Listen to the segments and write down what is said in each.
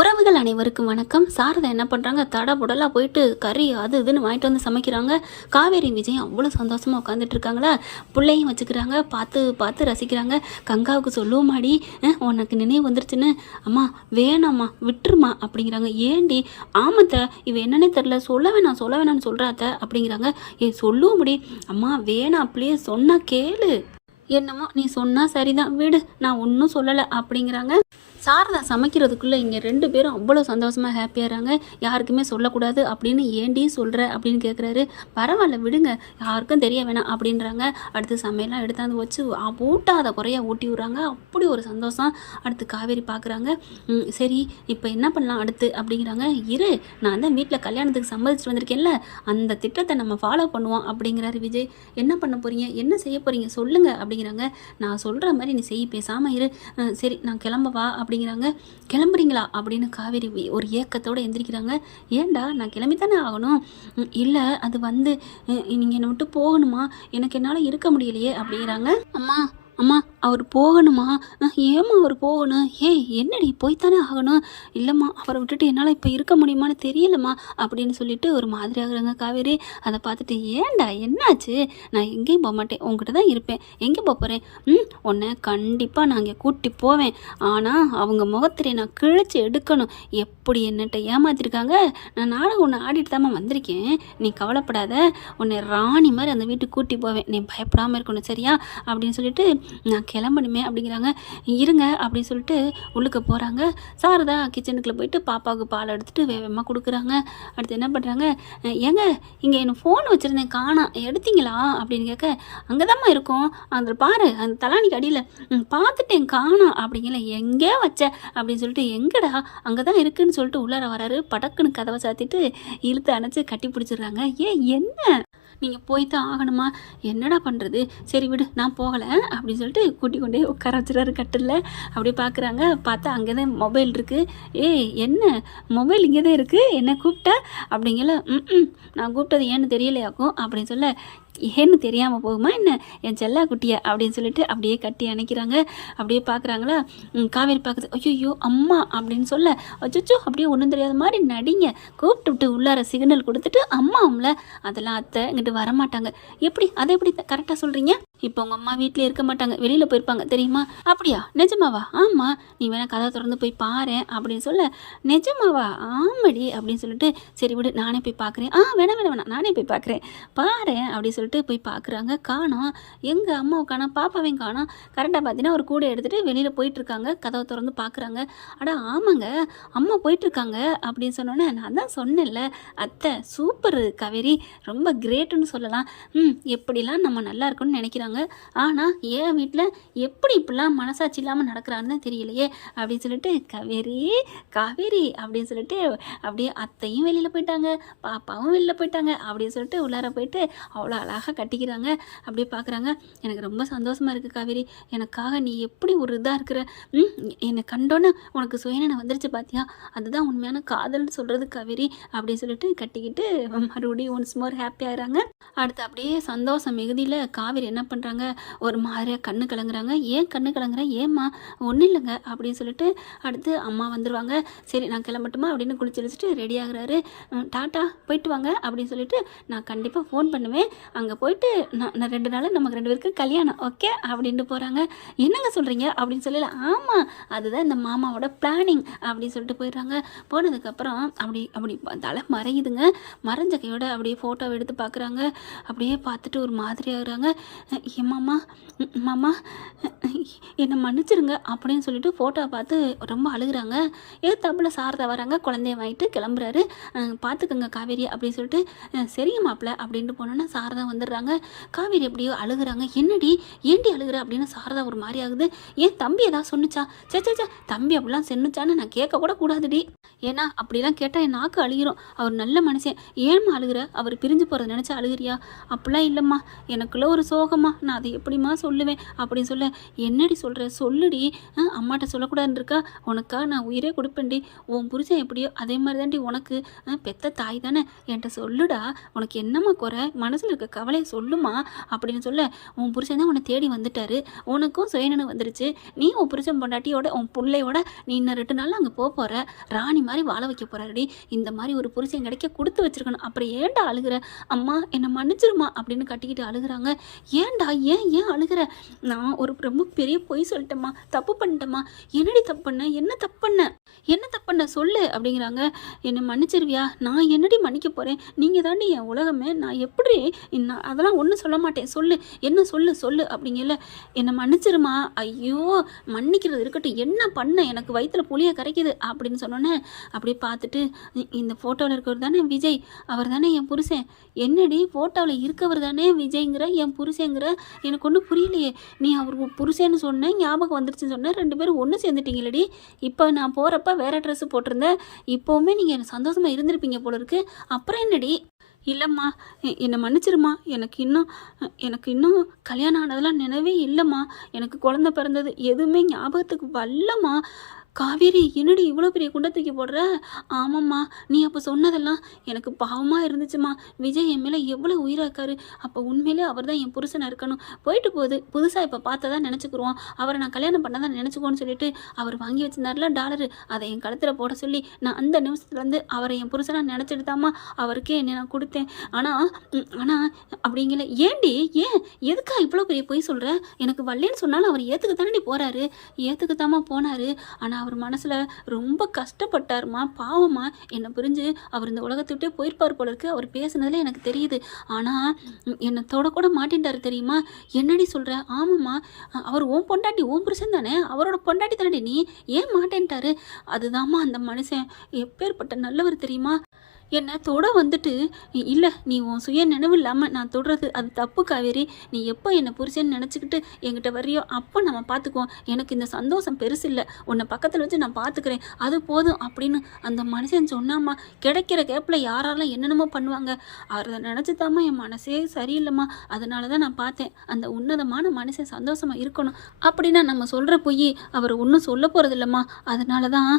உறவுகள் அனைவருக்கும் வணக்கம். சாரதா என்ன பண்ணுறாங்க தடபுடலாக போயிட்டு கறி அது இதுன்னு வாங்கிட்டு வந்து சமைக்கிறாங்க. காவேரி விஜயம் அவ்வளோ சந்தோஷமாக உட்காந்துட்டு இருக்காங்களா? பிள்ளையும் வச்சுக்கிறாங்க. பார்த்து பார்த்து ரசிக்கிறாங்க. கங்காவுக்கு சொல்லுவோம் மாடி உனக்கு நினைவு வந்துருச்சுன்னு? அம்மா வேணாம்மா விட்டுருமா அப்படிங்கிறாங்க. ஏண்டி ஆமத்த இவ என்னன்னே தெரில சொல்ல வேணாம் சொல்ல வேணாம்னு சொல்கிறாத்த அப்படிங்கிறாங்க. ஏ சொல்லுவோம் முடி அம்மா வேணாம் ப்ளீஸ் சொன்னால் கேளு. என்னமோ நீ சொன்னால் சரிதான். விடு நான் ஒன்றும் சொல்லலை அப்படிங்கிறாங்க. சாரதா சமைக்கிறதுக்குள்ளே இங்கே ரெண்டு பேரும் அவ்வளோ சந்தோஷமாக ஹாப்பியாகிறாங்க யாருக்குமே சொல்லக்கூடாது அப்படின்னு ஏண்டி சொல்கிற அப்படின்னு கேட்குறாரு பரவாயில்ல விடுங்க. யாருக்கும் தெரிய வேணாம் அப்படின்றாங்க. அடுத்து சமையலாம் எடுத்தாந்து வச்சு ஊட்டாத குறையா ஊட்டி விட்றாங்க. அப்படி ஒரு சந்தோஷம் அடுத்து காவேரி பார்க்குறாங்க சரி இப்போ என்ன பண்ணலாம் அடுத்து அப்படிங்கிறாங்க. இரு நான் தான் வீட்டில் கல்யாணத்துக்கு சம்மதிச்சுட்டு வந்திருக்கேன்ல. அந்த திட்டத்தை நம்ம ஃபாலோ பண்ணுவோம் அப்படிங்கிறாரு விஜய். என்ன பண்ண போகிறீங்க என்ன செய்ய போகிறீங்க சொல்லுங்கள் அப்படிங்கிறாங்க. நான் சொல்கிற மாதிரி நீ செய்ய பேசாமல் இரு. சரி நான் கிளம்பவா அப்படிங்கிறாங்க. கிளம்புறீங்களா? அப்படின்னு காவேரி ஒரு ஏக்கத்தோடு எந்திரிக்கிறாங்க. ஏன்டா நான் கிளம்பி தானே ஆகணும் இல்லை அது வந்து நீங்கள் என்னை விட்டு போகணுமா? எனக்கு என்னால் இருக்க முடியலையே அப்படிங்கிறாங்க. அம்மா அம்மா அவர் போகணுமா? ஏம்மா அவர் போகணும்? ஏய் என்னடி போய்த்தானே ஆகணும்? இல்லைம்மா அவரை விட்டுட்டு என்னால் இப்போ இருக்க முடியுமான்னு தெரியலம்மா அப்படின்னு சொல்லிட்டு ஒரு மாதிரி ஆகுறாங்க காவேரி. அதை பார்த்துட்டு ஏன்டா என்னாச்சு? நான் எங்கேயும் போக மாட்டேன். உங்ககிட்ட தான் இருப்பேன். எங்கே போக போகிறேன் ம் உன்னை கண்டிப்பாக நான் அங்கே கூட்டி போவேன். ஆனால் அவங்க முகத்திரை நான் கிழிச்சு எடுக்கணும். எப்படி என்னட்ட ஏமாத்திருக்காங்க? நான் நாடகம் ஒன்று ஆடிட்டு தாம்மா வந்திருக்கேன். நீ கவலைப்படாத. உன்னை ராணி மாதிரி அந்த வீட்டுக்கு கூட்டி போவேன். நீ பயப்படாமல் இருக்கணும் சரியா? அப்படின்னு சொல்லிட்டு நான் கிளம்பணுமே அப்படிங்கிறாங்க. இருங்க அப்படின்னு சொல்லிட்டு உள்ளுக்கு போகிறாங்க சாரதா கிச்சனுக்குள்ளே போயிட்டு பாப்பாவுக்கு பால் எடுத்துகிட்டு வேகமாக கொடுக்குறாங்க. அடுத்து என்ன பண்ணுறாங்க ஏங்க இங்கே எனக்கு ஃபோன் வச்சுருந்தேன் காணா. எடுத்தீங்களா? அப்படின்னு கேட்க அங்கே தாம்மா இருக்கும். அதில் பாரு அந்த தலானிக்கு அடியில் பார்த்துட்டேன் காணா. அப்படிங்கல எங்கே வச்ச? அப்படின்னு சொல்லிட்டு எங்கடா? அங்கே தான் இருக்குன்னு சொல்லிட்டு உள்ளார வராரு. படக்குன்னு கதவை சாத்திட்டு இழுத்து அணைச்சி கட்டி பிடிச்சிடுறாங்க. ஏ என்ன? நீங்கள் போய் தான் ஆகணுமா? என்னடா பண்ணுறது சரி விடு நான் போகலை அப்படின்னு சொல்லிட்டு கூட்டி கொண்டே உட்கார வச்சுறாரு கட்டில் அப்படியே பார்க்குறாங்க பார்த்தா அங்கே தான் மொபைல் இருக்குது ஏய் என்ன? மொபைல் இங்கே தான் இருக்குது என்ன கூப்பிட்ட? அப்படிங்கல ம் நான் கூப்பிட்டது ஏன்னு தெரியலையாக்கும்? அப்படின்னு சொல்ல ஏன்னு தெரியாமல் போகுமா? என்ன? என் செல்லா குட்டியா அப்படின்னு சொல்லிட்டு அப்படியே கட்டி அணைக்கிறாங்க. அப்படியே பார்க்குறாங்களா காவேரி பார்க்குது ஐயோ அம்மா அப்படின்னு சொல்ல அச்சோ அப்படியே ஒன்றும் தெரியாத மாதிரி நடிங்க. கூப்பிட்டு விட்டு உள்ளார சிக்னல் கொடுத்துட்டு அம்மாவும்ல அதெல்லாம் அத்தை இங்கிட்டு வரமாட்டாங்க. எப்படி? அதை எப்படி கரெக்டாக சொல்கிறீங்க இப்போ உங்கள் அம்மா வீட்டில் இருக்க மாட்டாங்க. வெளியில் போயிருப்பாங்க. தெரியுமா? அப்படியா? நிஜமாவா? ஆமாம் நீ வேணால் கதை திறந்து போய் பாரேன் அப்படின்னு சொல்ல நிஜமாவா? ஆமடி அப்படின்னு சொல்லிட்டு சரி விடு நானே போய் பார்க்குறேன் ஆ வேணாம் வேணாம் வேணாம் நானே போய் பார்க்குறேன் பாரேன் அப்படின்னு சொல்லிட்டு போய் பார்க்குறாங்க காணோம். எங்கள் அம்மாவை காணோம் பாப்பாவையும் காணோம். கரெக்டாக பார்த்தீங்கன்னா ஒரு கூடை எடுத்துகிட்டு வெளியில் போயிட்டுருக்காங்க கதவை திறந்து பார்க்குறாங்க அடா ஆமாங்க. அம்மா போயிட்டுருக்காங்க அப்படின்னு சொன்னோன்னே நான் தான் சொன்னேன்ல அத்தை சூப்பர் கவேரி. ரொம்ப கிரேட்டுன்னு சொல்லலாம். ம் எப்படிலாம் நம்ம நல்லா இருக்கணும்னு நினைக்கிறாங்க ஆனால் என் வீட்டில் எப்படி இப்படிலாம் மனசாட்சி இல்லாமல் நடக்கிறான்னு தான் தெரியலையே. அப்படின்னு சொல்லிட்டு காவேரி காவேரி அப்படின்னு சொல்லிட்டு அப்படியே அத்தையும் வெளியில் போயிட்டாங்க பாப்பாவும் வெளியில் போயிட்டாங்க அப்படின்னு சொல்லிட்டு உள்ளார போயிட்டு அவ்வளோ அழகாக கட்டிக்கிறாங்க. அப்படியே பார்க்குறாங்க எனக்கு ரொம்ப சந்தோஷமாக இருக்குது காவேரி. எனக்காக நீ எப்படி ஒரு இதாக இருக்கிற? என்னை கண்டோன்னு உனக்கு சுயநனை வந்துருச்சு பார்த்தியா அதுதான் உண்மையான காதல்னு சொல்கிறது காவேரி. அப்படின்னு சொல்லிட்டு கட்டிக்கிட்டு மறுபடியும் ஒன்ஸ் மோர் ஹாப்பி ஆகிறாங்க அடுத்து அப்படியே சந்தோஷம் மிகுதியில் காவேரி என்ன பண்ணுறாங்க ஒரு மாதிரியாக கண்ணு கலங்குறாங்க. ஏன் கண்ணு கலங்குறேன் ஏம்மா? ஒன்றும் இல்லைங்க. அப்படின்னு சொல்லிட்டு அடுத்து அம்மா வந்துடுவாங்க சரி நான் கிளம்பட்டுமா? அப்படின்னு குளிச்சு வச்சுட்டு ரெடி ஆகுறாரு. டாட்டா போயிட்டு வாங்க. அப்படின்னு சொல்லிட்டு நான் கண்டிப்பாக ஃபோன் பண்ணுவேன். அங்கே போயிட்டு நான் நான் ரெண்டு நாள் நமக்கு ரெண்டு பேருக்கு கல்யாணம். ஓகே? அப்படின்ட்டு போகிறாங்க என்னங்க சொல்கிறீங்க அப்படின்னு சொல்லல. ஆமாம் அதுதான் இந்த மாமாவோட பிளானிங் அப்படின்னு சொல்லிட்டு போயிடுறாங்க. போனதுக்கப்புறம் அப்படி அப்படி தலை மறையுதுங்க. மறைஞ்ச கையோட அப்படியே ஃபோட்டோவை எடுத்து பார்க்குறாங்க அப்படியே பார்த்துட்டு ஒரு மாதிரி ஆகுறாங்க. "ஏன் மாமா மாமா என்னை மன்னிச்சிருங்க அப்படின்னு சொல்லிட்டு ஃபோட்டோவை பார்த்து ரொம்ப அழுகுறாங்க. ஏத்தாப்புல சாரதா வராங்க குழந்தைய வாங்கிட்டு கிளம்புறாரு. பார்த்துக்கோங்க காவேரி அப்படின்னு சொல்லிட்டு அஹ், சரிங்க மாப்பிள்ள அப்படின்ட்டு போனோன்னா சாரதா வந்துடுறாங்க. காவேரி எப்படியோ அழுகுறாங்க. என்னடி ஏண்டி அழுகுற அப்படின்னு சாரதா ஒரு மாதிரி ஆகுது. ஏன் தம்பி ஏதாவது சொன்னுச்சா? சே சே சே தம்பி அப்படிலாம் சொன்னுச்சான்னு நான் கேட்க கூட கூடாதுடி. ஏன்னா அப்படிலாம் கேட்டால் என் நாக்கு அழுகிறோம் அவர் நல்ல மனுஷன். ஏன்மா அழுகுற? அவர் பிரிஞ்சு போகிறத நினச்சா அழுகுறியா? அப்படிலாம் இல்லைம்மா. எனக்குள்ள ஒரு சோகமா. நான் அதை எப்படிம்மா சொல்லுவேன்? அப்படின்னு சொல்ல என்னடி சொல்கிற சொல்லுடி. அம்மாட்ட சொல்லக்கூடாதுன்னு இருக்கா உனக்கா? நான் உயிரே கொடுப்பேன்டி. உன் புருஷன் எப்படியோ அதே மாதிரி தாண்டி உனக்கு பெத்த தாய் தானே. என்கிட்ட சொல்லுடா. உனக்கு என்னம்மா குறை? மனசில் இருக்க கவலையை சொல்லுமா? அப்படின்னு சொல்ல உன் புருஷன் தான் உன்னை தேடி வந்துட்டாரு. உனக்கும் சுயநனு வந்துருச்சு. நீ உன் புருஷன் பொண்டாட்டியோட உன் பிள்ளையோட நீ இன்னும் ரெண்டு நாள் அங்கே போக போகிற ராணி மாதிரி வாழ வைக்க போறாருடி. இந்த மாதிரி ஒரு புருஷன் கிடைக்க கொடுத்து வச்சிருக்கணும். அப்புறம் ஏன்டா அழுகுற? அம்மா என்னை மன்னிச்சிருமா? அப்படின்னு கட்டிக்கிட்டு அழுகுறாங்க. ஏன்டா ஏன் ஏன் அழுகுற? நான் ஒரு ரொம்ப பெரிய பொய் சொல்லிட்டேம்மா. தப்பு பண்ணிட்டேம்மா. என்னடி தப்பு பண்ண? என்ன தப்பு பண்ண? என்ன தப்பு பண்ண? சொல்லு அப்படிங்கிறாங்க. என்னை மன்னிச்சிருவியா? நான் என்னடி மன்னிக்க போகிறேன் நீங்கள் தாண்டி என் உலகமே நான் எப்படி நான் அதெல்லாம் ஒன்றும் சொல்ல மாட்டேன். சொல்லு என்ன சொல்லு சொல்லு அப்படிங்கல. என்னை மன்னிச்சிருமா? ஐயோ மன்னிக்கிறது இருக்கட்டும். என்ன பண்ண? எனக்கு வயிற்றுல புளிய கரைக்குது அப்படின்னு சொன்னோன்னே அப்படியே பார்த்துட்டு இந்த ஃபோட்டோவில் இருக்கிறவர் தானே விஜய். அவர் தானே என் புருஷன். என்னடி ஃபோட்டோவில் இருக்கவர் தானே விஜய்ங்கிற என் புருஷங்கிற எனக்கு ஒன்றும் புரியலையே. நீ அவர் புருஷன்னு சொன்னேன் ஞாபகம் வந்துருச்சுன்னு சொன்னேன் ரெண்டு பேரும் ஒன்று சேர்ந்துட்டீங்களடி. இப்போ நான் போகிறப்ப வேறு ட்ரெஸ்ஸு போட்டிருந்தேன். இப்போவுமே நீங்கள் எனக்கு சந்தோஷமாக இருந்திருப்பீங்க போல இருக்கு. அப்புறம் என்னடி? இல்லைம்மா என்னை மன்னிச்சிருமா? எனக்கு இன்னும் எனக்கு இன்னும் கல்யாணம் ஆனதெல்லாம் நினைவே இல்லைம்மா. எனக்கு குழந்த பிறந்தது எதுவுமே ஞாபகத்துக்கு வரலம்மா. காவேரி என்னடி இவ்வளோ பெரிய குண்டை தூக்கி போடுற? ஆமாம்மா நீ அப்போ சொன்னதெல்லாம் எனக்கு பாவமாக இருந்துச்சுமா விஜய் என் மேலே எவ்வளோ உயிராக்காரு அப்போ உண்மையிலே அவர் தான் என் புருஷனாக இருக்கணும். போயிட்டு போகுது. புதுசாக இப்போ பார்த்ததான் நினச்சிக்கிருவோம் அவரை நான் கல்யாணம் பண்ணதான் நினச்சிக்கோன்னு சொல்லிட்டு அவர் வாங்கி வச்சிருந்தார்ல டாலரு. அதை என் கழுத்தில் போட சொல்லி நான் அந்த நிமிஷத்துலேருந்து அவரை என் புருஷனாக நினச்சிட்டு தாம்மா அவருக்கே என்னை நான் கொடுத்தேன். ஆனால் ஆனால் அப்படிங்கல ஏண்டி ஏன்? எதுக்கா இவ்வளோ பெரிய பொய் சொல்கிற எனக்கு வல்லேன்னு சொன்னாலும் அவர் ஏற்றுக்கு தானே போகிறாரு ஏற்றுக்கு போனார். ஆனால் அவர் மனசில் ரொம்ப கஷ்டப்பட்டாருமா பாவமா? என்னை புரிஞ்சு அவர் இந்த உலகத்தை விட்டே போயிருப்பார் போல இருக்கு. அவர் பேசுனதில் எனக்கு தெரியுது. ஆனால் என்னை தொட கூட மாட்டேன்டாரு தெரியுமா? என்னடி சொல்கிற ஆமாம்மா. அவர் ஓம் பொண்டாட்டி ஓம் புருஷன் தானே? அவரோட பொண்டாட்டி தானே நீ? ஏன் மாட்டேன்ட்டாரு அதுதாம்மா அந்த மனுஷன் எப்பேற்பட்ட நல்லவர் தெரியுமா? என்னை தொட வந்துட்டு இல்லை நீ உன் சுய நினைவு இல்லாமல் நான் தொடுறது அது தப்பு காவேரி. நீ எப்போ என்னை புரிச்சேன்னு நினச்சிக்கிட்டு என்கிட்ட வரையோ அப்போ நம்ம பார்த்துக்குவோம் எனக்கு இந்த சந்தோஷம் பெருசு இல்லை. உன்னை பக்கத்தில் வச்சு நான் பார்த்துக்கிறேன் அது போதும் அப்படின்னு அந்த மனுஷன் சொன்னாம்மா கிடைக்கிற கேப்பில் யாராலாம் என்னென்னமோ பண்ணுவாங்க. அதை நினச்சிதாம்மா என் மனசே சரியில்லைம்மா. அதனால தான் நான் பார்த்தேன். அந்த உன்னதமான மனுஷன் சந்தோஷமாக இருக்கணும் அப்படின்னா நம்ம சொல்கிற பொய் அவர் ஒன்றும் சொல்ல போகிறது இல்லைம்மா அதனால தான்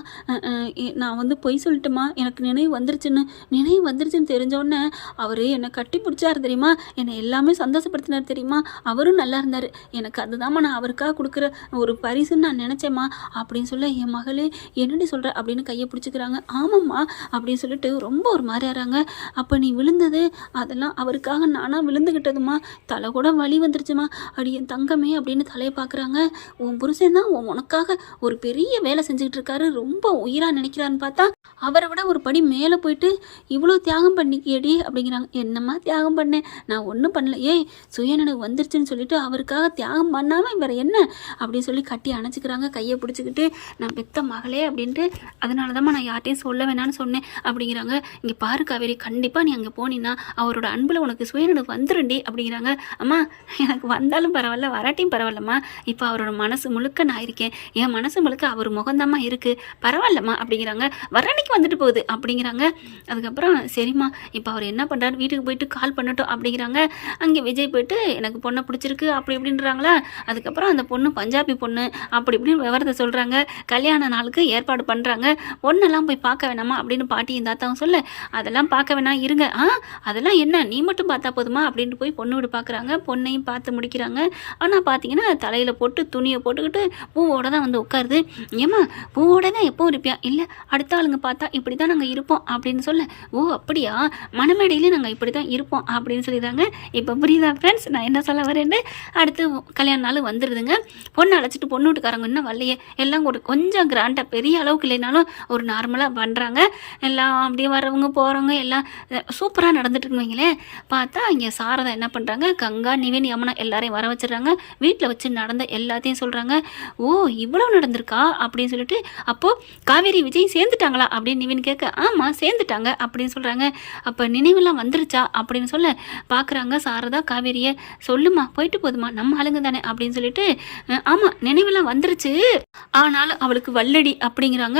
நான் வந்து பொய் சொல்லிட்டுமா எனக்கு நினைவு வந்துருச்சுன்னு நினைவு வந்துருச்சுன்னு தெரிஞ்சோடனே அவர் என்னை கட்டி பிடிச்சார் தெரியுமா? என்னை எல்லாமே சந்தோஷப்படுத்தினார் தெரியுமா? அவரும் நல்லா இருந்தார். எனக்கு அதுதாம்மா நான் அவருக்காக கொடுக்குற ஒரு பரிசுன்னு நான் நினச்சேம்மா. அப்படின்னு சொல்ல என் மகளே என்னடி சொல்கிற அப்படின்னு கையை பிடிச்சிக்கிறாங்க. ஆமாம்மா அப்படின்னு சொல்லிட்டு ரொம்ப ஒரு மாதிரி அப்போ நீ விழுந்தது அதெல்லாம் அவருக்காக நானாக விழுந்துக்கிட்டதுமா தலை கூட வலி வந்துருச்சுமா? அடி என் தங்கமே அப்படின்னு தலையை பார்க்குறாங்க. உன் புருஷன் தான் உன் உனக்காக ஒரு பெரிய வேலை செஞ்சுக்கிட்டு இருக்காரு. ரொம்ப உயிராக நினைக்கிறான்னு பார்த்தா அவரை விட ஒரு படி மேலே போயிட்டு இவ்வளோ தியாகம் பண்ணிக்கியடி அப்படிங்கிறாங்க. என்னம்மா தியாகம் பண்ணேன் நான் ஒன்றும் பண்ணல. ஏய் சுயநனவு வந்துருச்சுன்னு சொல்லிட்டு அவருக்காக தியாகம் பண்ணாமல் வேற என்ன? அப்படின்னு சொல்லி கட்டி அணைச்சிக்கிறாங்க. கையை பிடிச்சிக்கிட்டு நான் பெத்த மகளே அப்படின்ட்டு அதனால தான் நான் யார்ட்டையும் சொல்ல வேணான்னு சொன்னேன் அப்படிங்கிறாங்க. இங்கே பாரு காவேரி கண்டிப்பாக நீ அங்கே போனீன்னா அவரோட அன்பில் உனக்கு சுயநனவு வந்துருண்டி அப்படிங்கிறாங்க. அம்மா எனக்கு வந்தாலும் பரவாயில்ல வராட்டியும் பரவாயில்லம்மா. இப்போ அவரோட மனசு முழுக்க நான் இருக்கேன். என் மனசு முழுக்க அவர் முகந்தாம்மா இருக்குது பரவாயில்லம்மா அப்படிங்கிறாங்க. வர்றன்னைக்கு வந்துட்டு போகுது அப்படிங்கிறாங்க. அதுக்கப்புறம் சரிம்மா இப்போ அவர் என்ன பண்ணுறாரு வீட்டுக்கு போயிட்டு கால் பண்ணட்டும் அப்படிங்கிறாங்க. அங்கே விஜய் போயிட்டு எனக்கு பொண்ணை பிடிச்சிருக்கு அப்படி இப்படின்றாங்களா? அதுக்கப்புறம் அந்த பொண்ணு பஞ்சாபி பொண்ணு அப்படி இப்படின்னு விவரத்தை சொல்கிறாங்க கல்யாண நாளுக்கு ஏற்பாடு பண்ணுறாங்க பொண்ணெல்லாம் போய் பார்க்க வேணாமா? அப்படின்னு பாட்டியும் தாத்தாவும் சொல்ல அதெல்லாம் பார்க்க வேணாம் இருங்க. ஆ அதெல்லாம் என்ன? நீ மட்டும் பார்த்தா போதுமா? அப்படின்ட்டு போய் பொண்ணு வீடு பார்க்குறாங்க. பொண்ணையும் பார்த்து முடிக்கிறாங்க. ஆனால் பார்த்தீங்கன்னா தலையில் போட்டு துணியை போட்டுக்கிட்டு பூவோட தான் வந்து உட்காருது. ஏம்மா பூவோட தான் எப்போ இருப்பியா? இல்லை அடுத்த ஆளுங்க பார்த்தா இப்படி தான் நாங்கள் இருப்போம் அப்படின்னு சொல்ல ஓ அப்படியா? மணமேடையிலே நாங்கள் இப்படி தான் இருப்போம் அப்படின்னு சொல்லிடுறாங்க இப்போ புரியுதா ஃப்ரெண்ட்ஸ் நான் என்ன சொல்ல வரேன்னு அடுத்து கல்யாண நாள் வந்துடுதுங்க பொண்ணு அழைச்சிட்டு பொண்ணு வீட்டுக்காரங்க இன்னும் வரலையே. எல்லாம் ஒரு கொஞ்சம் கிராண்டாக பெரிய அளவுக்கு இல்லைனாலும் ஒரு நார்மலாக பண்ணுறாங்க எல்லாம் அப்படியே வரவங்க போகிறவங்க எல்லாம் சூப்பராக நடந்துட்டுருக்குவீங்களே பார்த்தா இங்கே சாரதா என்ன பண்ணுறாங்க கங்கா நிவேன் யமுனா எல்லாரையும் வர வச்சிடுறாங்க. வீட்டில் வச்சு நடந்த எல்லாத்தையும் சொல்கிறாங்க ஓ இவ்வளோ நடந்திருக்கா? அப்படின்னு சொல்லிட்டு அப்போது காவேரி விஜய் சேர்ந்துட்டாங்களா? அப்படின்னு நிவின் கேட்க ஆமாம் சேர்ந்துட்டாங்க. அப்படின்னு சொல்கிறாங்க அப்போ நினைவெல்லாம் வந்துருச்சா அப்படின்னு சொல்ல பார்க்குறாங்க சாரதா காவேரியை சொல்லுமா போயிட்டு போதுமா நம்ம ஆளுங்க தானே அப்படின்னு சொல்லிட்டு ஆமாம் ஆமா நினைவெல்லாம் வந்துருச்சு. ஆனாலும் அவளுக்கு வல்லடி அப்படிங்கிறாங்க.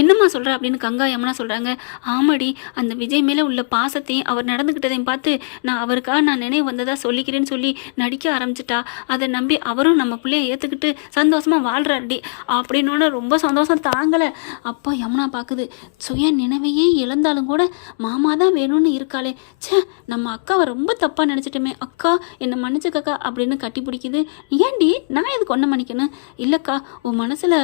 என்னம்மா சொல்கிற அப்படின்னு கங்கா யமுனா சொல்கிறாங்க ஆமாடி அந்த விஜய் மேலே உள்ள பாசத்தையும் அவர் நடந்துக்கிட்டதையும் பார்த்து நான் அவருக்காக நான் நினைவு வந்ததா சொல்லிக்கிறேன்னு சொல்லி நடிக்க ஆரம்பிச்சிட்டா. அதை நம்பி அவரும் நம்ம பிள்ளைய ஏற்றுக்கிட்டு சந்தோஷமாக வாழ்றாருடி. அப்படின்னோட ரொம்ப சந்தோஷம் தாங்கலை. அப்போ யமுனா பார்க்குது சுய நினைவையே இழந்தாலும் கூட கூட மாமா தான் வேணும்னு இருக்காளே. ச்சே நம்ம அக்காவை ரொம்ப தப்பாக நினச்சிட்டோமே. அக்கா என்னை மன்னிச்சுக்கக்கா அப்படின்னு கட்டி பிடிக்குது. ஏண்டி நான் இதுக்கு ஒன்றை மன்னிக்கணும்? இல்லைக்கா உன் மனசில்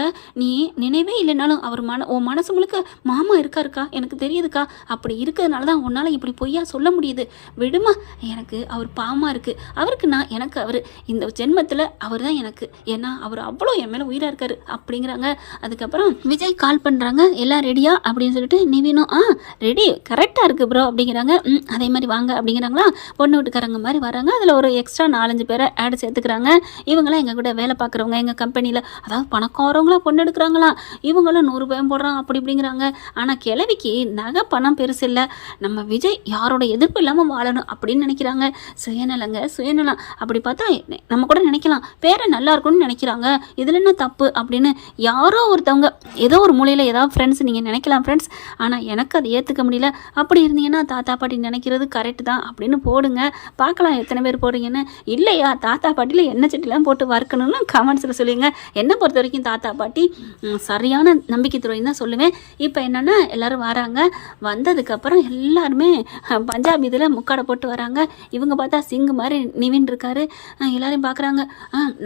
நீ நினைவே இல்லைனாலும் அவர் மன உன் மனசு முழுக்க மாமா இருக்காருக்கா? எனக்கு தெரியுதுக்கா. அப்படி இருக்கிறதுனால தான் உன்னால் இப்படி பொய்யா சொல்ல முடியுது. விடுமா எனக்கு அவர் பாவமாக இருக்குது அவருக்கு நான் எனக்கு அவர். இந்த ஜென்மத்தில் அவர் தான் எனக்கு. ஏன்னா அவர் அவ்வளோ என் மேலே உயிராக இருக்காரு அப்படிங்கிறாங்க. அதுக்கப்புறம் விஜய் கால் பண்ணுறாங்க எல்லாம் ரெடியா அப்படின்னு சொல்லிட்டு நிவினும் ஆ ரெடி கரெக்டாக இருக்குது ப்ரோ அப்படிங்கிறாங்க. அதே மாதிரி வாங்க அப்படிங்கிறாங்களா? பொண்ணு வீட்டுக்காரங்க மாதிரி வராங்க. அதில் ஒரு எக்ஸ்ட்ரா நாலஞ்சு பேரை ஆட் சேர்த்துக்கிறாங்க. இவங்களாம் எங்கள் கூட வேலை பார்க்குறவங்க எங்கள் கம்பெனியில் அதாவது பணக்காரவங்களாம் பொண்ணு எடுக்கிறாங்களா? இவங்களும் நூறு பயம் போடுறான் அப்படி இப்படிங்கிறாங்க. ஆனால் கிழவிக்கு நகை பணம் பெருசு இல்லை. நம்ம விஜய் யாரோட எதிர்ப்பு இல்லாமல் வாழணும் அப்படின்னு நினைக்கிறாங்க. சுயநலங்க சுயநலம். அப்படி பார்த்தா நம்ம கூட நினைக்கலாம். பேரை நல்லா இருக்கும்னு நினைக்கிறாங்க. இதில் என்ன தப்பு? அப்படின்னு யாரோ ஒருத்தவங்க ஏதோ ஒரு மூலையில் ஏதாவது ஃப்ரெண்ட்ஸ் நீங்கள் நினைக்கலாம் ஃப்ரெண்ட்ஸ் ஆனால் எனக்கு அதை ஏற்றுக்க முடியல. அப்படி இருந்தீங்கன்னா தாத்தா பாட்டி நினைக்கிறது கரெக்டு தான். அப்படின்னு போடுங்க. பார்க்கலாம் எத்தனை பேர் போடுறீங்கன்னு. இல்லையா தாத்தா பாட்டியில் எண்ணெய் சட்டிலாம் போட்டு வறுக்கணும்னு கமெண்ட்ஸில் சொல்லுவீங்க. என்னை பொறுத்த வரைக்கும் தாத்தா பாட்டி சரியான நம்பிக்கை துறைன்னு தான் சொல்லுவேன். இப்போ என்னென்னா எல்லோரும் வராங்க. வந்ததுக்கப்புறம் எல்லாருமே பஞ்சாபி இதில் முக்காடை போட்டு வராங்க. இவங்க பார்த்தா சிங்கு மாதிரி நிவின் இருக்காரு. எல்லாரையும் பார்க்குறாங்க.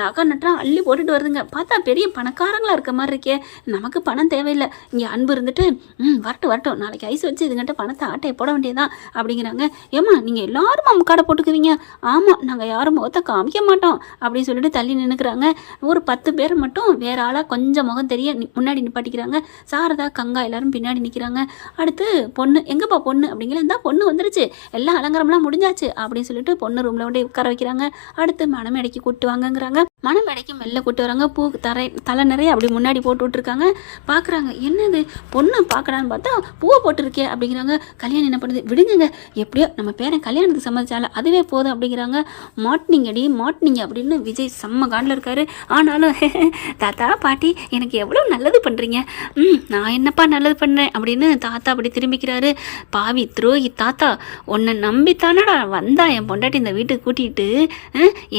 நகை நட்டா அள்ளி போட்டுட்டு வருதுங்க. பார்த்தா பெரிய பணக்காரங்களாக இருக்க மாதிரி இருக்கே. நமக்கு பணம் தேவையில்லை. இங்கே அன்பு இருந்துட்டு ம் வரட்டும் வரட்டும். நாளைக்கு ஐஸ் வச்சு இதுங்கிட்ட பணத்தை ஆட்டையை போட வேண்டியதான் அப்படிங்கிறாங்க. ஏம்மா நீங்கள் எல்லாருமா முக்காடை போட்டுக்குவீங்க. ஆமாம் நாங்கள் யாரும் முகத்தை காமிக்க மாட்டோம் அப்படின்னு சொல்லிட்டு தள்ளி நின்றுக்கிறாங்க ஒரு பத்து பேர் மட்டும் வேற ஆளாக கொஞ்சம் முகம் தெரிய முன்னாடி நிப்பாட்டிக்கிறாங்க. சாரதா கங்கா எல்லாரும் பின்னாடி நிற்கிறாங்க அடுத்து பொண்ணு எங்கேப்பா பொண்ணு? அப்படிங்கிற இந்த பொண்ணு வந்துருச்சு. எல்லா அலங்காரம்லாம் முடிஞ்சாச்சு. அப்படின்னு சொல்லிட்டு பொண்ணு ரூமில் கொண்டு உட்கார வைக்கிறாங்க. அடுத்து மணமேடைக்கு கூட்டு வாங்கங்கிறாங்க. மணமேடைக்கு மெல்ல கூட்டு வராங்க. பூ தரை தலை நிறைய அப்படி முன்னாடி போட்டு விட்ருக்காங்க பார்க்குறாங்க என்னது? பொண்ணை பார்க்கலான்னு பார்த்தா பூவை போட்டிருக்கே அப்படிங்கிறாங்க. கல்யாணம் என்ன பண்ணுது? விடுங்க எப்படியோ நம்ம பேரன் கல்யாணத்துக்கு சம்மதிச்சால அதுவே போதும் அப்படிங்கிறாங்க. மாட்டினீங்கடி மாட்டினீங்க அப்படின்னு விஜய் செம்ம காண்டில் இருக்காரு. ஆனாலும் தாத்தா பாட்டி எனக்கு எவ்வளோ நல்லது பண்ணுறீங்க ம் நான் என்னப்பா நல்லது பண்ணேன் அப்படின்னு தாத்தா அப்படி திரும்பிக்கிறாரு. பாவி துரோகி தாத்தா உன்னை நம்பித்தானடா வந்தா என் பொண்டாட்டி இந்த வீட்டுக்கு கூட்டிகிட்டு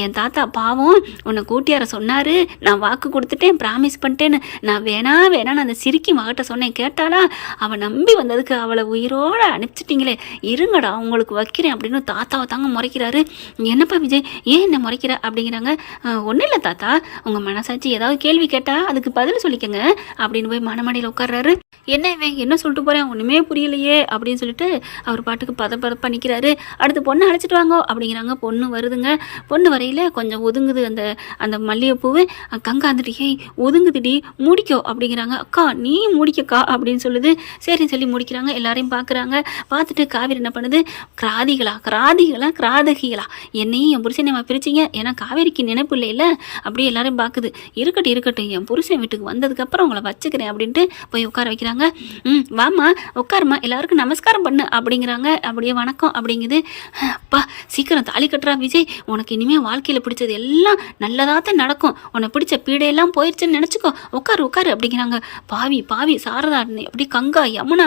என் தாத்தா பாவம் உன்னை கூட்டியார சொன்னார் நான் வாக்கு கொடுத்துட்டேன் ப்ராமிஸ் பண்ணிட்டேன்னு. நான் வேணா வேணான்னு அந்த சிரிக்கி மகிட்ட சொன்னேன். கேட்டாளா? அவள் நம்பி வந்ததுக்கு அவளை உயிரோட அனுப்பிச்சிட்டிங்களே. இருங்கடா உங்களுக்கு வைக்கிறேன் அப்படின்னு தாத்தாவை தாங்க முறைக்கிறாரு. என்னப்பா விஜய் ஏன் என்ன முறைக்கிற? அப்படிங்கிறாங்க. ஒன்றும் இல்லை தாத்தா. உங்கள் மனசாட்சி ஏதாவது கேள்வி கேட்டால் அதுக்கு பதில் சொல்லிக்கங்க அப்படின்னு போய் மனமடியில் உட்கார்றாரு. என்ன இவன்? என்ன சொல்லிட்டு போகிறேன் ஒன்றுமே புரியலையே அப்படின்னு சொல்லிட்டு அவர் பாட்டுக்கு பத பதப்பா அடுத்து பொண்ணை அழைச்சிட்டு வாங்கோ அப்படிங்கிறாங்க. பொண்ணு வருதுங்க. பொண்ணு வரையில் கொஞ்சம் ஒதுங்குது அந்த அந்த மல்லிகைப்பூவு. அஹ் கங்கா ஒதுங்குதுடி முடிக்கோ அப்படிங்கிறாங்க. அக்கா நீ முடிக்கக்கா அப்படின்னு சொல்லுது. சரி சொல்லி முடிக்கிறாங்க. எல்லாரையும் பார்க்குறாங்க பார்த்துட்டு காவேரி என்ன பண்ணுது? கிராதிகளா கிராதிகளா கிராதகிகளா. என்னையும் என் புருஷனை பிரிச்சிங்க. ஏன்னா காவேரிக்கு நினைப்பு இல்லைல்ல அப்படியே எல்லாரையும் பார்க்குது இருக்கட்டும் இருக்கட்டும். என் புருஷன் வீட்டுக்கு வந்ததுக்கப்புறம் உங்களை வச்சுக்கிறேன் அப்படின்ட்டு போய் உட்கார ஆரம்பிக்கிறாங்க ம் வாமா உட்காருமா எல்லாருக்கும் நமஸ்காரம் பண்ணு அப்படிங்கிறாங்க. அப்படியே வணக்கம் அப்படிங்குது. அப்பா சீக்கிரம் தாலி கட்டுறா விஜய். உனக்கு இனிமேல் வாழ்க்கையில் பிடிச்சது எல்லாம் நல்லதாக தான் நடக்கும். உனக்கு பிடிச்ச பீடையெல்லாம் போயிடுச்சுன்னு நினச்சிக்கோ. உட்காரு உட்காரு அப்படிங்கிறாங்க. பாவி பாவி சாரதா அப்படி கங்கா யமுனா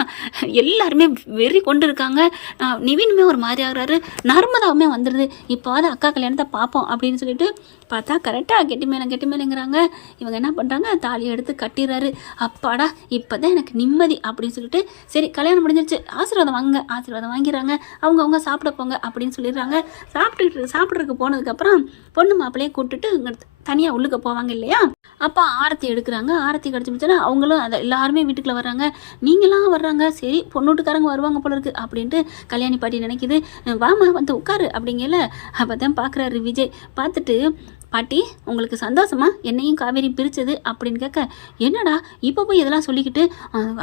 எல்லாருமே வெறி கொண்டு இருக்காங்க ஆஹ் நிவினுமே ஒரு மாதிரி ஆகுறாரு. நர்மதாவுமே வந்துடுது இப்போவாது அக்கா கல்யாணத்தை பார்ப்போம் அப்படின்னு சொல்லிட்டு பார்த்தா கரெக்டாக கெட்டி மேலே கெட்டி மேலேங்கிறாங்க. இவங்க என்ன பண்ணுறாங்க தாலி எடுத்து கட்டிடுறாரு. அப்பாடா இப்போ தான் எனக்கு நிம்மதி அப்படின்னு சொல்லிட்டு சரி கல்யாணம் முடிஞ்சிருச்சு ஆசீர்வாதம் வாங்க ஆசீர்வாதம் வாங்கிறாங்க அவங்க அவங்க சாப்பிட போங்க அப்படின்னு சொல்லிடுறாங்க. சாப்பிட்டுட்டு சாப்பிட்றதுக்கு போனதுக்கப்புறம் பொண்ணு மாப்பிள்ளையே கூப்பிட்டுட்டு இங்கே தனியாக உள்ளுக்க போவாங்க இல்லையா? அப்போ ஆரத்தி எடுக்கிறாங்க. ஆரத்தி கிடச்சி முடிச்சோன்னா அவங்களும் அதை எல்லாருமே வீட்டுக்குள்ளே வர்றாங்க. நீங்களாம் வர்றாங்க. சரி பொண்ணுட்டுக்காரங்க வருவாங்க போல இருக்கு அப்படின்ட்டு கல்யாணி பாட்டி நினைக்குது. வாமா வந்து உட்காரு அப்படிங்கல அப்போ தான் பார்க்குறாரு விஜய். பார்த்துட்டு பாட்டி உங்களுக்கு சந்தோஷமா? என்னையும் காவேரி பிரித்தது அப்படின்னு கேட்க என்னடா இப்போ போய் இதெல்லாம் சொல்லிக்கிட்டு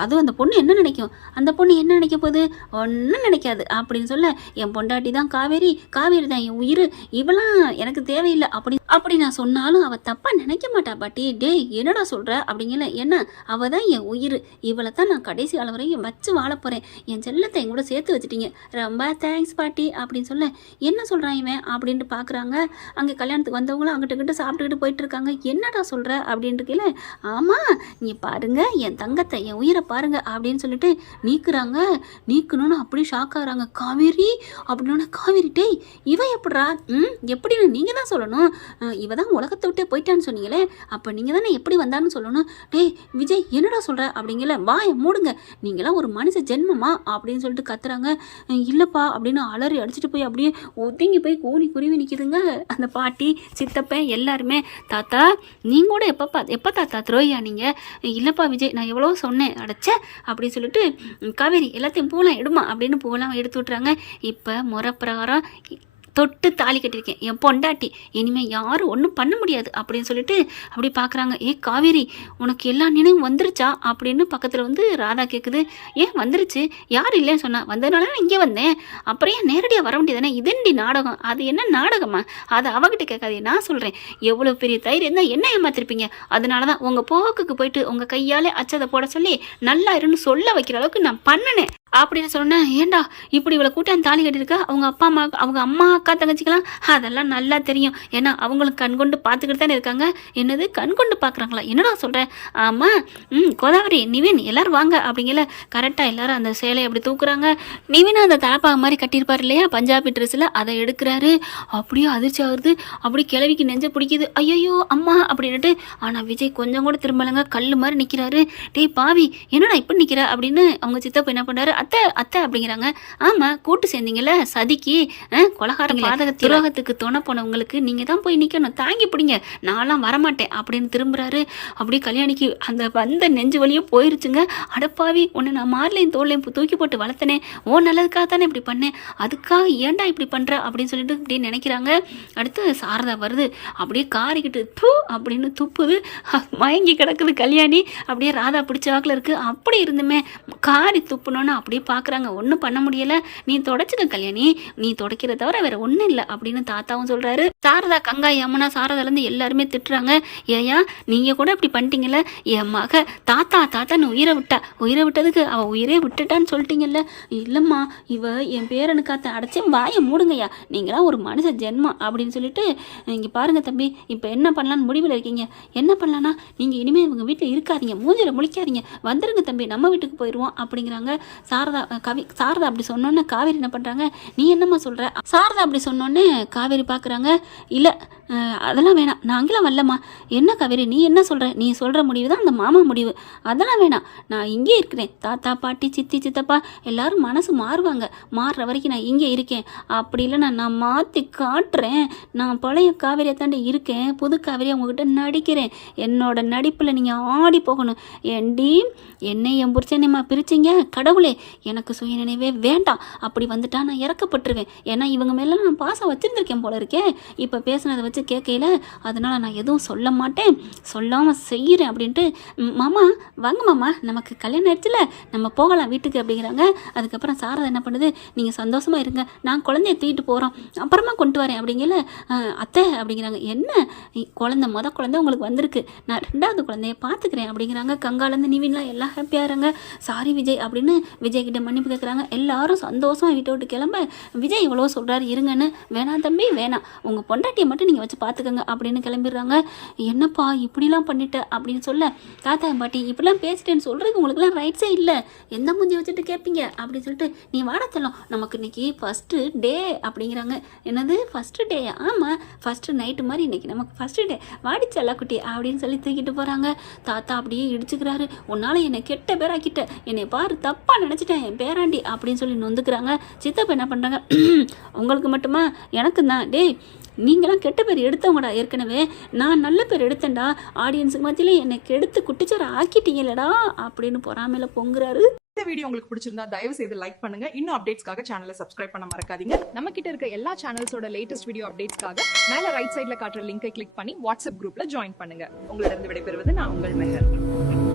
அதுவும் அந்த பொண்ணு என்ன நினைக்கும்? அந்த பொண்ணு என்ன நினைக்க போகுது? ஒன்றும் நினைக்காது. அப்படின்னு சொல்ல என் பொண்டாட்டி தான் காவேரி காவேரி தான் என் உயிர் இவளாம் எனக்கு தேவையில்லை. அப்படி அப்படி நான் சொன்னாலும் அவள் தப்பாக நினைக்க மாட்டா பாட்டி. டேய் என்னடா சொல்கிற அப்படிங்கல என்ன அவள் தான் என் உயிர். இவளை தான் நான் கடைசி காலம் வரையும் வச்சு வாழ போகிறேன் என் செல்லத்தை என் கூட சேர்த்து வச்சுட்டீங்க. ரொம்ப தேங்க்ஸ் பாட்டி. அப்படின்னு சொல்ல என்ன சொல்கிறான் இவன்? அப்படின்ட்டு பார்க்குறாங்க அங்கே கல்யாணத்துக்கு வந்தவங்களும் அங்கிட்ட கிட்ட சாப்பிட்டுக்கிட்டு போயிட்டுருக்காங்க. என்னடா சொல்கிற அப்படின்ட்டு கீழே ஆமாம் நீ பாருங்க என் தங்கத்தை என் உயிரை பாருங்கள் அப்படின்னு சொல்லிட்டு நீக்குறாங்க. நீக்கணும்னு அப்படியே ஷாக் ஆகிறாங்க. காவேரி அப்படின்னா காவேரி டேய் இவ எப்படிரா ம் எப்படின்னு நீங்கள் தான் சொல்லணும். இவ தான் உலகத்தை விட்டே போயிட்டான்னு சொன்னீங்களே அப்போ நீங்கள் தானே எப்படி வந்தான்னு சொல்லணும். டேய் விஜய் என்னடா சொல்கிற அப்படிங்கல வாயை மூடுங்க. நீங்களாம் ஒரு மனுஷ ஜென்மமா? அப்படின்னு சொல்லிட்டு கத்துறாங்க. இல்லைப்பா அப்படின்னு அலறி அடிச்சுட்டு போய் அப்படியே ஒதுங்கி போய் கூனி குருவி நிற்கிதுங்க அந்த பாட்டி சித்தப்பன் எல்லாருமே தாத்தா நீங்க கூட எப்போ பா எப்போ தாத்தா துரோகியா நீங்கள் இல்லைப்பா விஜய் நான் எவ்வளோ சொன்னேன் அடைச்ச அப்படின்னு சொல்லிட்டு காவேரி எல்லாத்தையும் பூலாம் எடுமா? அப்படின்னு பூலாம் எடுத்து விட்றாங்க இப்போ முறை பிரகாரம் தொட்டு தாலி கட்டியிருக்கேன். என் பொண்டாட்டி இனிமேல் யாரும் ஒன்றும் பண்ண முடியாது அப்படின்னு சொல்லிட்டு அப்படி பார்க்குறாங்க ஏ காவேரி உனக்கு எல்லா நினைவும் வந்துருச்சா? அப்படின்னு பக்கத்தில் வந்து ராதா கேட்குது ஏன் வந்துருச்சு? யார் இல்லைன்னு சொன்னா வந்ததுனால நான் இங்கே வந்தேன். அப்புறம் ஏன் நேரடியாக வர வேண்டியதானே இதெண்டி நாடகம். அது என்ன நாடகமா? அதை அவகிட்ட கேட்காதே நான் சொல்கிறேன் எவ்வளோ பெரிய தைரியம் தான் என்ன ஏமாத்திருப்பீங்க? அதனால தான் உங்கள் போக்குக்கு போயிட்டு உங்கள் கையாலே அச்சதை போட சொல்லி நல்லா இருன்னு சொல்ல வைக்கிற அளவுக்கு நான் பண்ணினேன். அப்படின்னு சொன்னேன் ஏண்டா இப்படி இவ்வளோ கூட்டம் தாலி கட்டியிருக்கா? அவங்க அப்பா அம்மா அவங்க அம்மா அக்கா தங்கச்சிக்கெல்லாம் அதெல்லாம் நல்லா தெரியும். ஏன்னா அவங்களும் கண் கொண்டு பார்த்துக்கிட்டு தானே இருக்காங்க. என்னது? கண் கொண்டு பார்க்குறாங்களா? என்னடா சொல்கிறேன் ஆமாம் ம் கோதாவரி நிவின் எல்லோரும் வாங்க. அப்படிங்கல கரெக்டாக எல்லாரும் அந்த சேலையை அப்படி தூக்குறாங்க. நிவின் அந்த தலைப்பாக மாதிரி கட்டியிருப்பார் இல்லையா? பஞ்சாபி ட்ரெஸ்ஸில் அதை எடுக்கிறாரு. அப்படியே அதிர்ச்சி ஆகுது. அப்படி கிளவிக்கு நெஞ்ச பிடிக்குது. ஐயோ அம்மா அப்படின்ட்டு ஆனால் விஜய் கொஞ்சம் கூட திரும்பலங்க. கல் மாதிரி நிற்கிறாரு டேய் பாவி என்னடா இப்படி நிற்கிற அப்படின்னு அவங்க சித்தப்பா என்ன பண்ணாரு? அத்தை அத்தை அப்படிங்கிறாங்க. ஆமாம் கூட்டு சேர்ந்தீங்கல்ல சதிக்கு கொலகார பாதக துரோகத்துக்கு துணை போனவங்களுக்கு நீங்கள் தான் போய் நிற்கணும் தாங்கி பிடிங்க. நான்லாம் வரமாட்டேன் அப்படின்னு திரும்புறாரு. அப்படியே கல்யாணிக்கு அந்த வந்த நெஞ்சு வலியும் போயிருச்சுங்க. அடப்பாவி உன்னை நான் மார்லையும் தோல்லையும் தூக்கி போட்டு வளர்த்தனே. ஓ நல்லதுக்காக தானே இப்படி பண்ணேன் அதுக்காக ஏன்டா இப்படி பண்ணுற அப்படின்னு சொல்லிட்டு இப்படி நினைக்கிறாங்க. அடுத்து சாரதா வருது. அப்படியே காரிக்கிட்டு தூ அப்படின்னு துப்புது. மயங்கி கிடக்குது கல்யாணி. அப்படியே ராதா பிடிச்ச வாக்கில் இருக்குது அப்படி இருந்துமே. காரி துப்புனோன்னு அப்படியே பார்க்குறாங்க ஒன்றும் பண்ண முடியல. நீ தொடச்சிக்க கல்யாணி. நீ துடைக்கிறத தவிர வேற ஒன்றும் இல்லை அப்படின்னு தாத்தாவும் சொல்கிறாரு சாரதா கங்கா யமுனா சாரதாலேருந்து எல்லாருமே திட்டுறாங்க. ஏயா நீங்கள் கூட இப்படி பண்ணிட்டீங்கல்ல? என் மக தாத்தா தாத்தான்னு உயிரை விட்டா. உயிரை விட்டதுக்கு அவள் உயிரே விட்டுட்டான்னு சொல்லிட்டீங்கல்ல? இல்லைம்மா இவ என் பேரனுக்காத்த அடைச்சே வாயை மூடுங்கய்யா. நீங்களாம் ஒரு மனுஷ ஜென்மம் அப்படின்னு சொல்லிட்டு இங்கே பாருங்க தம்பி இப்போ என்ன பண்ணலான்னு முடிவில் இருக்கீங்க? என்ன பண்ணலான்னா நீங்கள் இனிமேல் இவங்க வீட்டில் இருக்காதீங்க. மூஞ்சில் முழிக்காதீங்க. வந்துருங்க தம்பி நம்ம வீட்டுக்கு போயிடுவோம் அப்படிங்கிறாங்க. சாரதா கவி சாரதா அப்படி சொன்னோன்னே காவேரி என்ன பண்ணுறாங்க நீ என்னம்மா சொல்கிற சாரதா அப்படி சொன்னோன்னே காவேரி பார்க்குறாங்க இல்லை அதெல்லாம் வேணாம். நாங்களாம் வரலம்மா. என்ன காவேரி நீ என்ன சொல்கிற நீ சொல்கிற முடிவு தான் அந்த மாமா முடிவு. அதெல்லாம் வேணாம். நான் இங்கே இருக்கிறேன். தாத்தா பாட்டி சித்தி சித்தப்பா எல்லாரும் மனசு மாறுவாங்க. மாறுற வரைக்கும் நான் இங்கே இருக்கேன். அப்படி இல்லை நான் நான் மாற்றி காட்டுறேன். நான் பழைய காவேரியை தாண்டி இருக்கேன். புது காவேரியை உங்ககிட்ட நடிக்கிறேன். என்னோட நடிப்பில் நீங்கள் ஆடி போகணும். ஏண்டி என்னை என் புரிச்சனையம்மா பிரிச்சிங்க? கடவுளே எனக்கு சுய நினைவே வேண்டாம். அப்படி வந்துட்டா நான் இறக்கப்பட்டுருவேன். ஏன்னா இவங்க மேலே நான் பாசம் வச்சுருந்துருக்கேன் போல இருக்கேன் இப்போ பேசுனதை வச்சு கேட்கையில அதனால் நான் எதுவும் சொல்ல மாட்டேன். சொல்லாமல் செய்கிறேன் அப்படின்ட்டு மாமா வாங்க மாமா. நமக்கு கல்யாணம் ஆயிடுச்சுல. நம்ம போகலாம் வீட்டுக்கு அப்படிங்கிறாங்க. அதுக்கப்புறம் சாரதா என்ன பண்ணுது? நீங்கள் சந்தோஷமாக இருங்க. நான் குழந்தைய தூக்கிட்டு போகிறோம் அப்புறமா கொண்டு வரேன் அப்படிங்கல அத்தை அப்படிங்கிறாங்க. என்ன? குழந்த குழந்தை மொத குழந்தை உங்களுக்கு வந்திருக்கு. நான் ரெண்டாவது குழந்தைய பார்த்துக்கிறேன் அப்படிங்கிறாங்க. கங்காலேருந்து நிவின்லாம் எல்லாம் ஹாப்பியாகிறாங்க சாரி விஜய் அப்படின்னு விஜய் கிட்ட மன்னிப்பு கேட்குறாங்க எல்லாரும் சந்தோஷமாக வீட்டை விட்டு கிளம்ப விஜய் இவ்வளோ சொல்கிறாரு இருங்கன்னு. வேணாம் தம்பி வேணாம். உங்கள் பொண்டாட்டியை மட்டும் நீங்கள் வச்சு பார்த்துக்கோங்க அப்படின்னு கிளம்பிடுறாங்க. என்னப்பா இப்படிலாம் பண்ணிட்ட அப்படின்னு சொல்ல தாத்தா பாட்டி இப்படிலாம் பேசிட்டேன்னு சொல்கிறதுக்கு உங்களுக்குலாம் ரைட்ஸே இல்லை. எந்த மூஞ்சி வச்சுட்டு கேட்பீங்க அப்படின்னு சொல்லிட்டு நீ வாடத்தலாம் நமக்கு இன்றைக்கி ஃபஸ்ட்டு டே அப்படிங்கிறாங்க. என்னது? ஃபஸ்ட்டு டே ஆமாம் ஃபஸ்ட்டு நைட்டு மாதிரி இன்னைக்கு நமக்கு ஃபஸ்ட்டு டே வாடி குட்டி அப்படின்னு சொல்லி தூக்கிட்டு போகிறாங்க தாத்தா அப்படியே இடிச்சுக்கிறாரு. உன்னால் என்னை கெட்ட பேராக்கிட்ட. என்னை பாரு தப்பாக நினச்சிட்டு நினச்சிட்டேன் என் பேராண்டி அப்படின்னு சொல்லி நொந்துக்கிறாங்க. சித்தப்பா என்ன பண்ணுறாங்க உங்களுக்கு மட்டுமா? எனக்கு தான். டேய் நீங்களாம் கெட்ட பேர் எடுத்தவங்கடா ஏற்கனவே. நான் நல்ல பேர் எடுத்தேன்டா. ஆடியன்ஸுக்கு மத்தியில் என்னை கெடுத்து குட்டிச்சார ஆக்கிட்டீங்களடா அப்படின்னு பொறாமையில் பொங்குறாரு. இந்த வீடியோ உங்களுக்கு பிடிச்சிருந்தா தயவு செய்து லைக் பண்ணுங்க. இன்னும் அப்டேட்ஸ்க்காக சேனலை சப்ஸ்கிரைப் பண்ண மறக்காதீங்க. நம்ம கிட்ட இருக்க எல்லா சேனல்ஸோட லேட்டஸ்ட் வீடியோ அப்டேட்ஸ்க்காக மேல ரைட் சைடில் காட்டுற லிங்கை கிளிக் பண்ணி வாட்ஸ்அப் குரூப்ல ஜாயின் பண்ணுங்க. உங்களிடம் விடைபெறுவது நான் உங்கள் மெஹர்.